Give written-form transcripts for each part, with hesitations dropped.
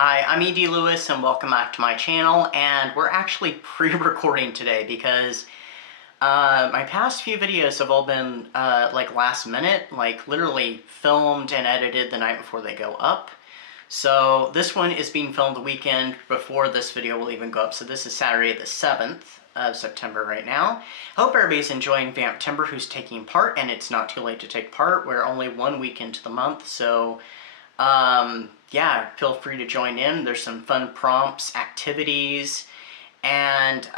Hi, I'm E.D. Lewis and welcome back to my channel, and we're actually pre-recording today because my past few videos have all been like last minute, like literally filmed and edited the night before they go up. So this one is being filmed the weekend before this video will even go up, so this is Saturday the 7th of September right now. Hope everybody's enjoying Vamptember who's taking part, and it's not too late to take part. We're only 1 week into the month, so yeah, feel free to join in. There's some fun prompts, activities, and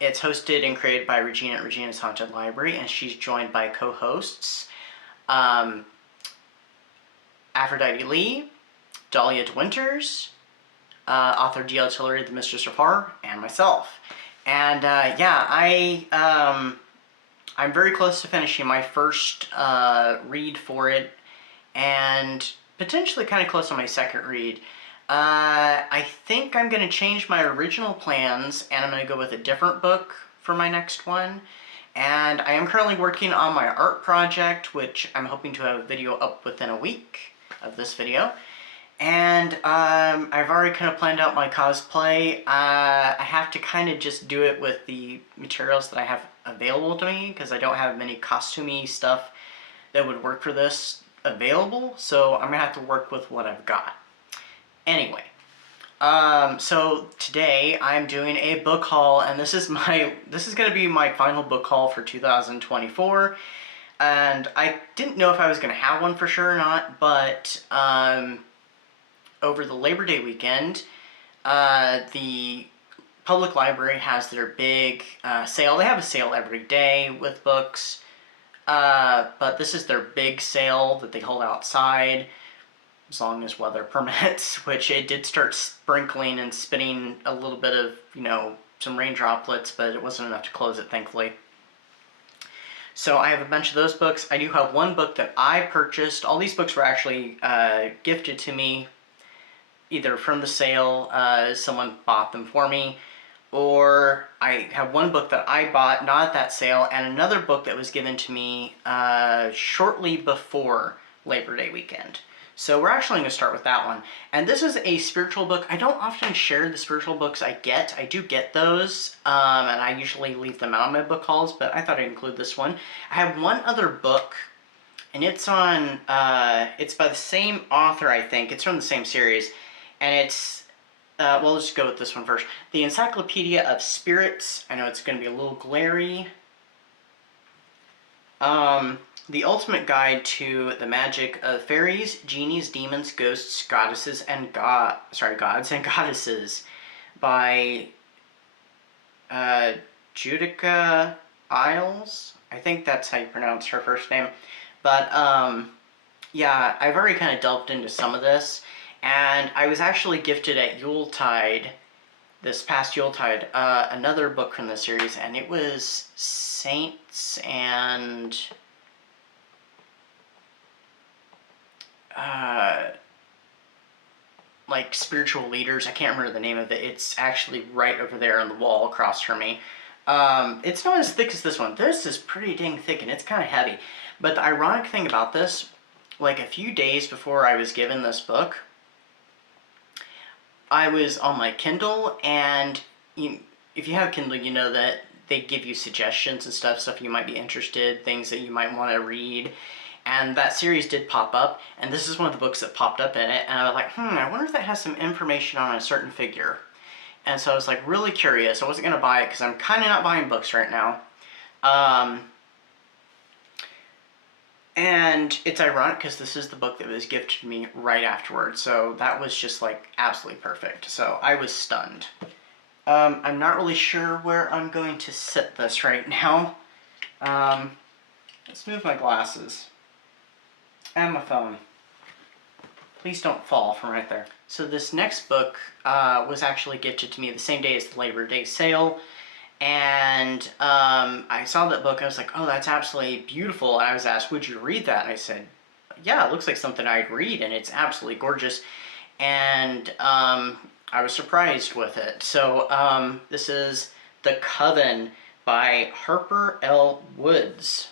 it's hosted and created by Regina at Regina's Haunted Library, and she's joined by co-hosts Aphrodite Lee, Dahlia De Winters, author D.L. Tillery, The Mistress of Horror, and myself. And yeah, I'm very close to finishing my first read for it, and potentially kind of close on my second read. I think I'm going to change my original plans, and I'm going to go with a different book for my next one. And I am currently working on my art project, which I'm hoping to have a video up within a week of this video. And I've already kind of planned out my cosplay. I have to kind of just do it with the materials that I have available to me, because I don't have many costumey stuff that would work for this available, so I'm gonna have to work with what I've got. Anyway, so today I'm doing a book haul, and this is gonna be my final book haul for 2024. And I didn't know if I was gonna have one for sure or not, but over the Labor Day weekend, the public library has their big sale. They have a sale every day with books. But this is their big sale that they hold outside, as long as weather permits, which it did start sprinkling and spitting a little bit of, some rain droplets, but it wasn't enough to close it, thankfully. So I have a bunch of those books. I do have one book that I purchased. All these books were actually gifted to me, either from the sale, someone bought them for me, or I have one book that I bought, not at that sale, and another book that was given to me shortly before Labor Day weekend. So we're actually going to start with that one. And this is a spiritual book. I don't often share the spiritual books I get. I do get those, and I usually leave them out of my book hauls, but I thought I'd include this one. I have one other book, and it's on, it's by the same author, I think. It's from the same series, and it's well, let's just go with this one first. The Encyclopedia of Spirits. I know it's going to be a little glary. The Ultimate Guide to the Magic of Fairies, Genies, Demons, Ghosts, Goddesses, and Gods and Goddesses by Judica Isles. I think that's how you pronounce her first name. But yeah, I've already kind of delved into some of this. And I was actually gifted at Yuletide, this past Yuletide, another book from the series, and it was Saints and like spiritual leaders. I can't remember the name of it. It's actually right over there on the wall across from me. It's not as thick as this one. This is pretty dang thick, and it's kind of heavy. But the ironic thing about this, like a few days before I was given this book, I was on my Kindle, and if you have Kindle, you know that they give you suggestions and stuff you might be interested, things that you might want to read, and that series did pop up, and this is one of the books that popped up in it, and I was like, I wonder if that has some information on a certain figure. And so I was like really curious. I wasn't going to buy it because I'm kind of not buying books right now. And it's ironic because this is the book that was gifted to me right afterwards, so that was just like absolutely perfect. So I was stunned. I'm not really sure where I'm going to sit this right now. Let's move my glasses. And my phone. Please don't fall from right there. So this next book was actually gifted to me the same day as the Labor Day sale. And I saw that book, I was like, oh, that's absolutely beautiful. And I was asked, would you read that? And I said, yeah, it looks like something I'd read, and it's absolutely gorgeous. And I was surprised with it. So this is The Coven by Harper L. Woods.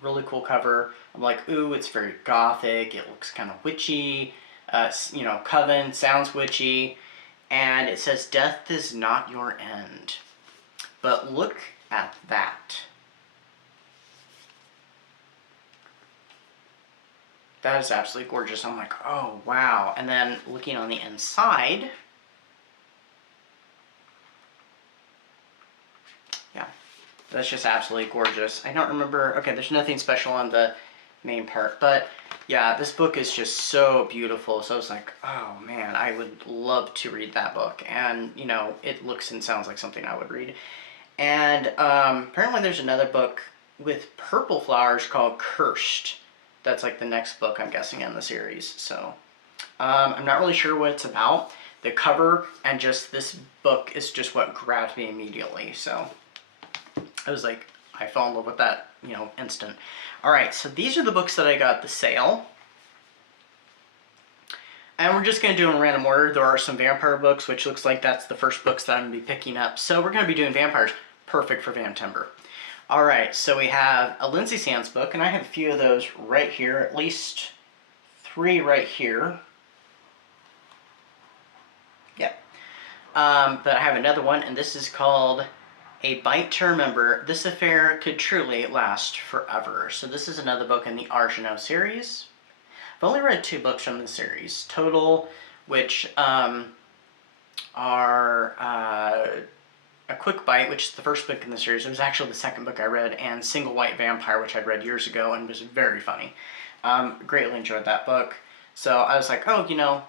Really cool cover. I'm like, ooh, it's very gothic, it looks kind of witchy. You know, coven, sounds witchy, and it says, "Death is not your end." But look at that. That is absolutely gorgeous. I'm like, oh, wow. And then looking on the inside, yeah, that's just absolutely gorgeous. I don't remember, okay, there's nothing special on the main part, but yeah, this book is just so beautiful. So I was like, oh man, I would love to read that book. And, you know, it looks and sounds like something I would read. And apparently there's another book with purple flowers called Cursed. That's like the next book, I'm guessing, in the series. So I'm not really sure what it's about. The cover and just this book is just what grabbed me immediately. So I was like, I fell in love with that, you know, instant. All right, so these are the books that I got at the sale. And we're just going to do them in random order. There are some vampire books, which looks like that's the first books that I'm going to be picking up. So we're going to be doing vampires. Perfect for Vamptember. All right, so we have a Lindsay Sands book, and I have a few of those right here, at least 3 right here. Yep. But I have another one, and this is called A Bite to Remember. This affair could truly last forever. So this is another book in the Arsenault series. I've only read 2 books from the series total, which are A Quick Bite, which is the first book in the series. It was actually the second book I read, and Single White Vampire, which I'd read years ago and was very funny. Greatly enjoyed that book. So I was like, oh, you know,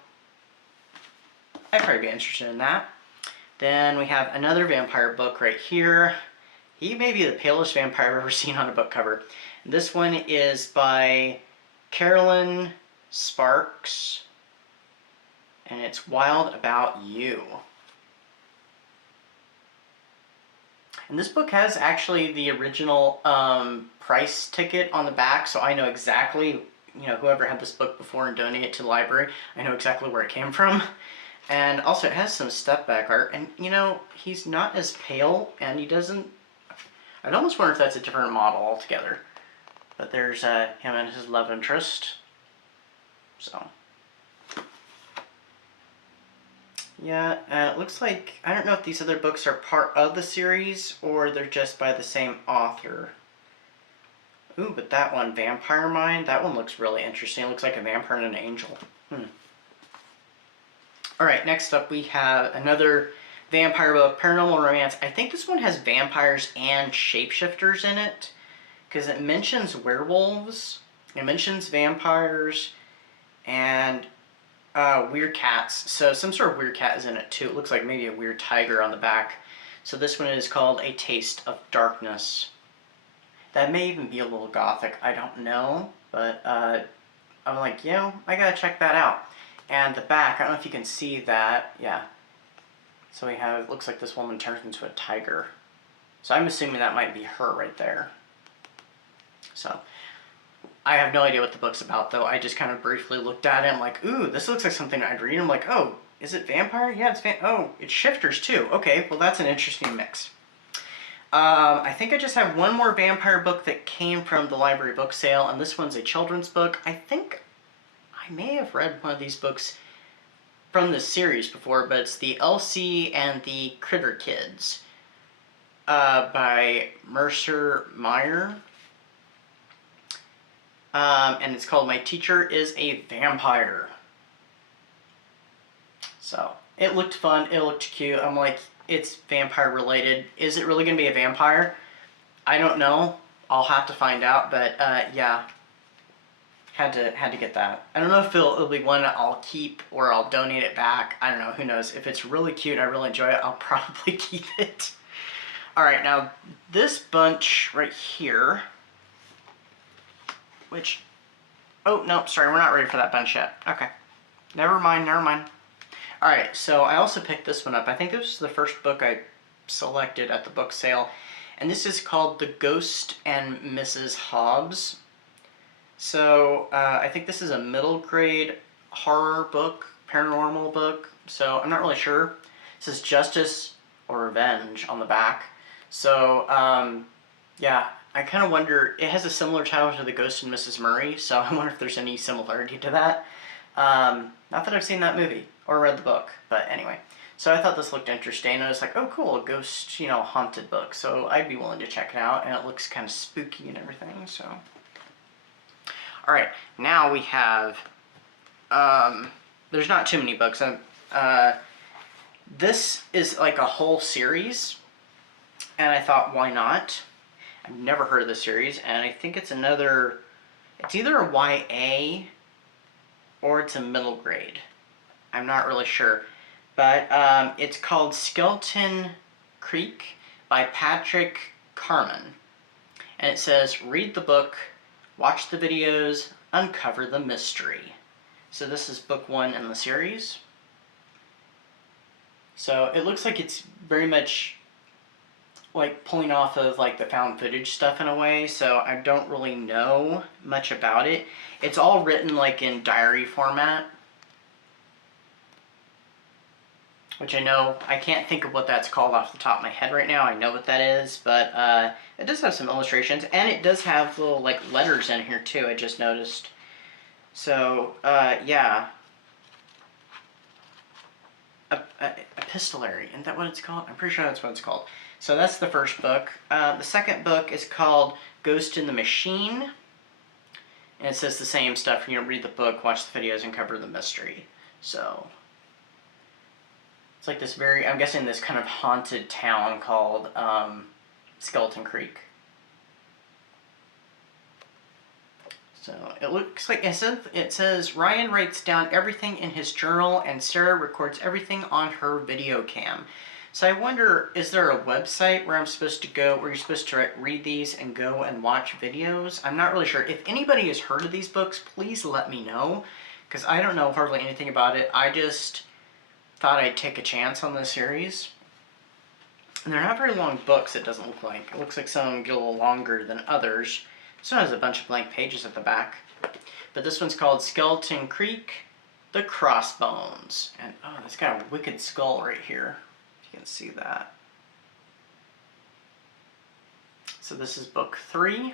I'd probably be interested in that. Then we have another vampire book right here. He may be the palest vampire I've ever seen on a book cover. This one is by Carolyn Sparks, and it's Wild About You. And this book has actually the original price ticket on the back, so I know exactly, you know, whoever had this book before and donated it to the library, I know exactly where it came from. And also it has some step back art, and you know, he's not as pale, and he doesn't, I'd almost wonder if that's a different model altogether. But there's him and his love interest. So yeah, it looks like, I don't know if these other books are part of the series or they're just by the same author. Ooh, but that one, Vampire Mind, that one looks really interesting. It looks like a vampire and an angel. Alright, next up we have another vampire book, Paranormal Romance. I think this one has vampires and shapeshifters in it, because it mentions werewolves, it mentions vampires, and weird cats. So some sort of weird cat is in it too. It looks like maybe a weird tiger on the back. So this one is called A Taste of Darkness. That may even be a little gothic, I don't know. But I'm like, you know, I gotta check that out. And the back, I don't know if you can see that. Yeah. So we have, looks like this woman turns into a tiger. So I'm assuming that might be her right there. So I have no idea what the book's about, though. I just kind of briefly looked at it. I'm like, ooh, this looks like something I'd read. I'm like, oh, is it vampire? Yeah, it's oh, it's shifters too. Okay, well that's an interesting mix. I think I just have one more vampire book that came from the library book sale, and this one's a children's book. I think I may have read one of these books from this series before, but it's the Elsie and the Critter Kids by Mercer Meyer. And it's called My Teacher is a Vampire. So, it looked fun, it looked cute. I'm like, it's vampire related. Is it really going to be a vampire? I don't know. I'll have to find out, but yeah. Had to get that. I don't know if it'll be one I'll keep or I'll donate it back. I don't know, who knows. If it's really cute and I really enjoy it, I'll probably keep it. Alright, now this bunch right here, which, oh, no, sorry, we're not ready for that bunch yet. Okay, never mind, never mind. Alright, so I also picked this one up. I think this was the first book I selected at the book sale, and this is called The Ghost and Mrs. Hobbs. So, I think this is a middle grade horror book, paranormal book, so I'm not really sure. It says Justice or Revenge on the back. So, yeah, I kind of wonder, it has a similar title to The Ghost and Mrs. Murray, so I wonder if there's any similarity to that. Not that I've seen that movie or read the book, but anyway. So I thought this looked interesting. I was like, oh cool, a ghost, haunted book. So I'd be willing to check it out, and it looks kind of spooky and everything, so. Alright, now we have, there's not too many books. This is like a whole series, and I thought, why not? I've never heard of this series, and I think it's either a YA or it's a middle grade. I'm not really sure. But it's called Skeleton Creek by Patrick Carman. And it says, read the book, watch the videos, uncover the mystery. So this is book 1 in the series. So it looks like it's very much like pulling off of like the found footage stuff in a way, so I don't really know much about it. It's all written like in diary format, which I can't think of what that's called off the top of my head right now. I know what that is, but it does have some illustrations, and it does have little like letters in here too, I just noticed. So, yeah. Epistolary, isn't that what it's called? I'm pretty sure that's what it's called. So that's the first book. The second book is called Ghost in the Machine. And it says the same stuff, read the book, watch the videos, and cover the mystery. So it's like this I'm guessing this kind of haunted town called Skeleton Creek. So it looks like, it says Ryan writes down everything in his journal and Sarah records everything on her video cam. So I wonder, is there a website where I'm supposed to go, where you're supposed to read these and go and watch videos? I'm not really sure. If anybody has heard of these books, please let me know, because I don't know hardly anything about it. I just thought I'd take a chance on this series. And they're not very long books, it doesn't look like. It looks like some of them get a little longer than others. This one has a bunch of blank pages at the back. But this one's called Skeleton Creek, The Crossbones. And, oh, it's got a wicked skull right here. If you can see that. So this is book 3.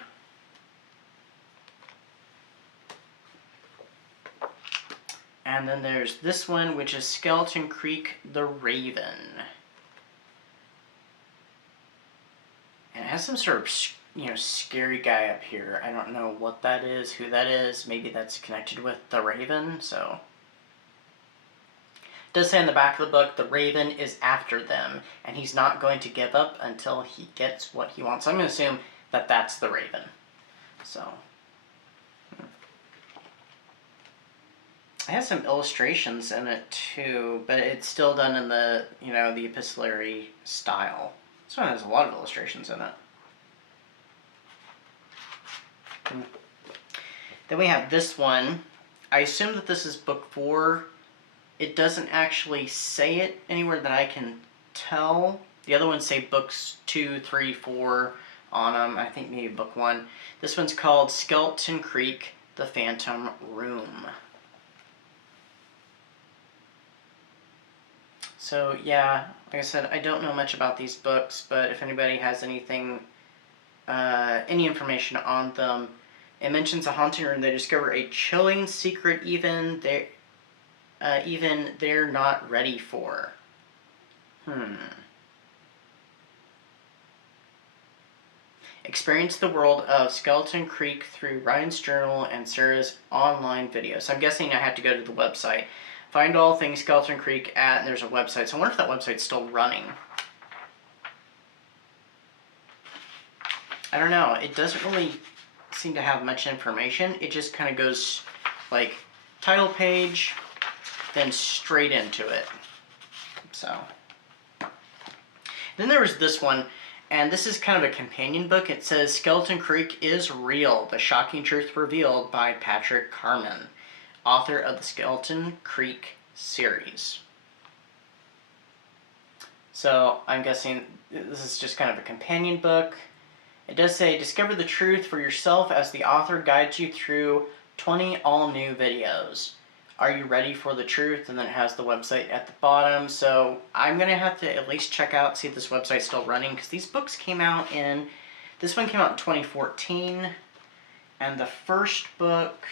And then there's this one, which is Skeleton Creek, The Raven. And it has some sort of, scary guy up here. I don't know what that is, who that is. Maybe that's connected with the Raven, so. It does say on the back of the book, the Raven is after them, and he's not going to give up until he gets what he wants. So I'm going to assume that that's the Raven. So. It has some illustrations in it too, but it's still done in the, the epistolary style. This one has a lot of illustrations in it. Then we have this one. I assume that this is book 4. It doesn't actually say it anywhere that I can tell. The other ones say books 2, 3, 4 on them. I think maybe book 1. This one's called Skeleton Creek, The Phantom Room. So yeah, like I said, I don't know much about these books, but if anybody has anything, any information on them, it mentions a haunting room. They discover a chilling secret even they're not ready for. Experience the world of Skeleton Creek through Ryan's journal and Sarah's online videos. So I'm guessing I have to go to the website. Find all things Skeleton Creek at, and there's a website. So I wonder if that website's still running. I don't know. It doesn't really seem to have much information. It just kind of goes like title page, then straight into it. So. Then there was this one, and this is kind of a companion book. It says Skeleton Creek is Real, The Shocking Truth Revealed by Patrick Carman, author of the Skeleton Creek series. So I'm guessing this is just kind of a companion book. It does say, discover the truth for yourself as the author guides you through 20 all-new videos. Are you ready for the truth? And then it has the website at the bottom. So I'm going to have to at least check out, see if this website's still running, because these books came out in, this one came out in 2014, and the first book,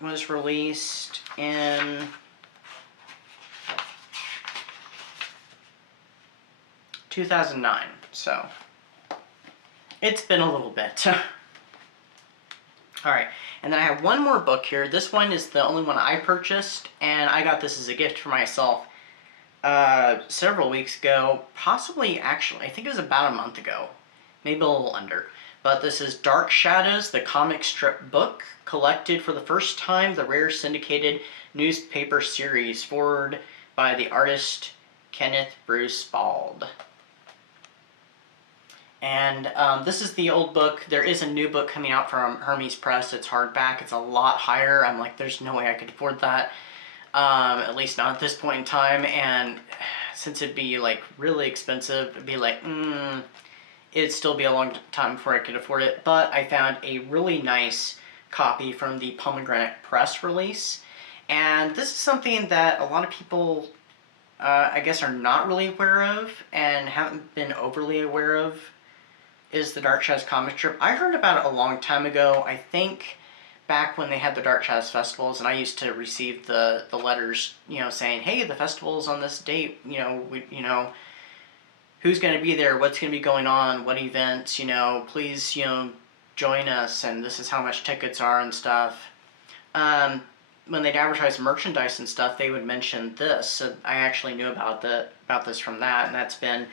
was released in 2009, so it's been a little bit. Alright, and then I have one more book here. This one is the only one I purchased, and I got this as a gift for myself several weeks ago. Possibly, actually, I think it was about a month ago. Maybe a little under. But this is Dark Shadows, the comic strip book, collected for the first time, the rare syndicated newspaper series, forward by the artist Kenneth Bruce Bald. And this is the old book. There is a new book coming out from Hermes Press. It's hardback. It's a lot higher. I'm like, there's no way I could afford that. At least not at this point in time. And since it'd be like really expensive, it'd be like, it'd still be a long time before I could afford it. But I found a really nice copy from the Pomegranate Press release. And this is something that a lot of people, I guess, are not really aware of and haven't been overly aware of, is the Dark Shadows comic strip. I heard about it a long time ago. I think back when they had the Dark Shadows festivals, and I used to receive the letters, you know, saying, hey, the festival's on this date, you know, who's going to be there, what's going to be going on, what events, you know, please, you know, join us, and this is how much tickets are and stuff. When they'd advertise merchandise and stuff, they would mention this, so I actually knew about this from that, and that's been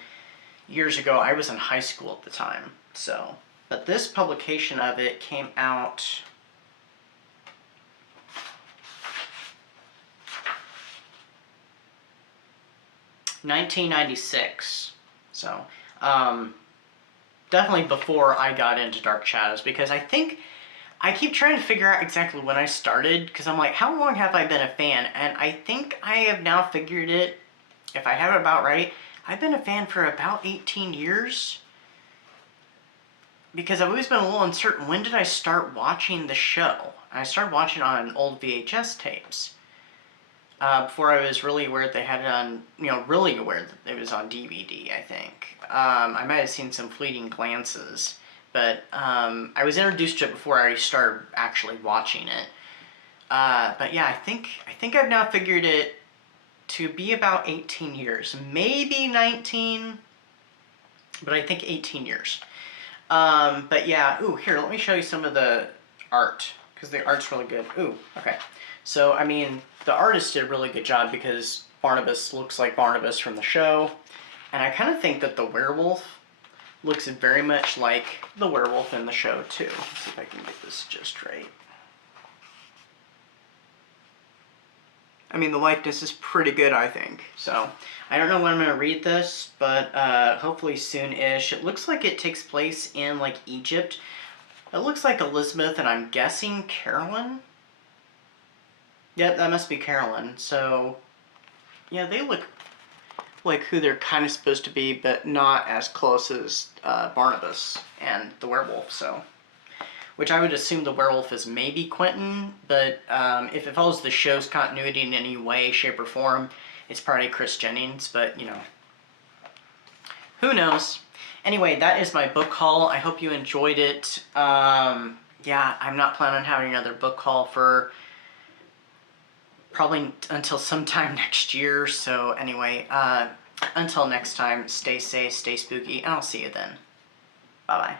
years ago. I was in high school at the time, so. But this publication of it came out in 1996, so definitely before I got into Dark Shadows, because I think I keep trying to figure out exactly when I started, because I'm like, how long have I been a fan? And I think I have now figured it, if I have it about right, I've been a fan for about 18 years. Because I've always been a little uncertain, when did I start watching the show? I started watching on old VHS tapes. Before I was really aware they had it on, you know, really aware that it was on DVD, I think. I might have seen some fleeting glances. But I was introduced to it before I started actually watching it. But yeah, I think I've now figured it to be about 18 years. Maybe 19, but I think 18 years. But yeah, ooh, here, let me show you some of the art, because the art's really good. Ooh, okay. So, I mean, the artist did a really good job, because Barnabas looks like Barnabas from the show. And I kind of think that the werewolf looks very much like the werewolf in the show, too. Let's see if I can get this just right. I mean, the likeness is pretty good, I think. So, I don't know when I'm going to read this, but hopefully soon-ish. It looks like it takes place in, like, Egypt. It looks like Elizabeth, and I'm guessing Carolyn? Yep, that must be Carolyn. So, yeah, they look like who they're kind of supposed to be, but not as close as Barnabas and the werewolf, so. Which I would assume the werewolf is maybe Quentin, but if it follows the show's continuity in any way, shape, or form, it's probably Chris Jennings, but, you know, who knows. Anyway, that is my book haul. I hope you enjoyed it. Yeah, I'm not planning on having another book haul for probably until sometime next year, so anyway, until next time, stay safe, stay spooky, and I'll see you then. Bye-bye.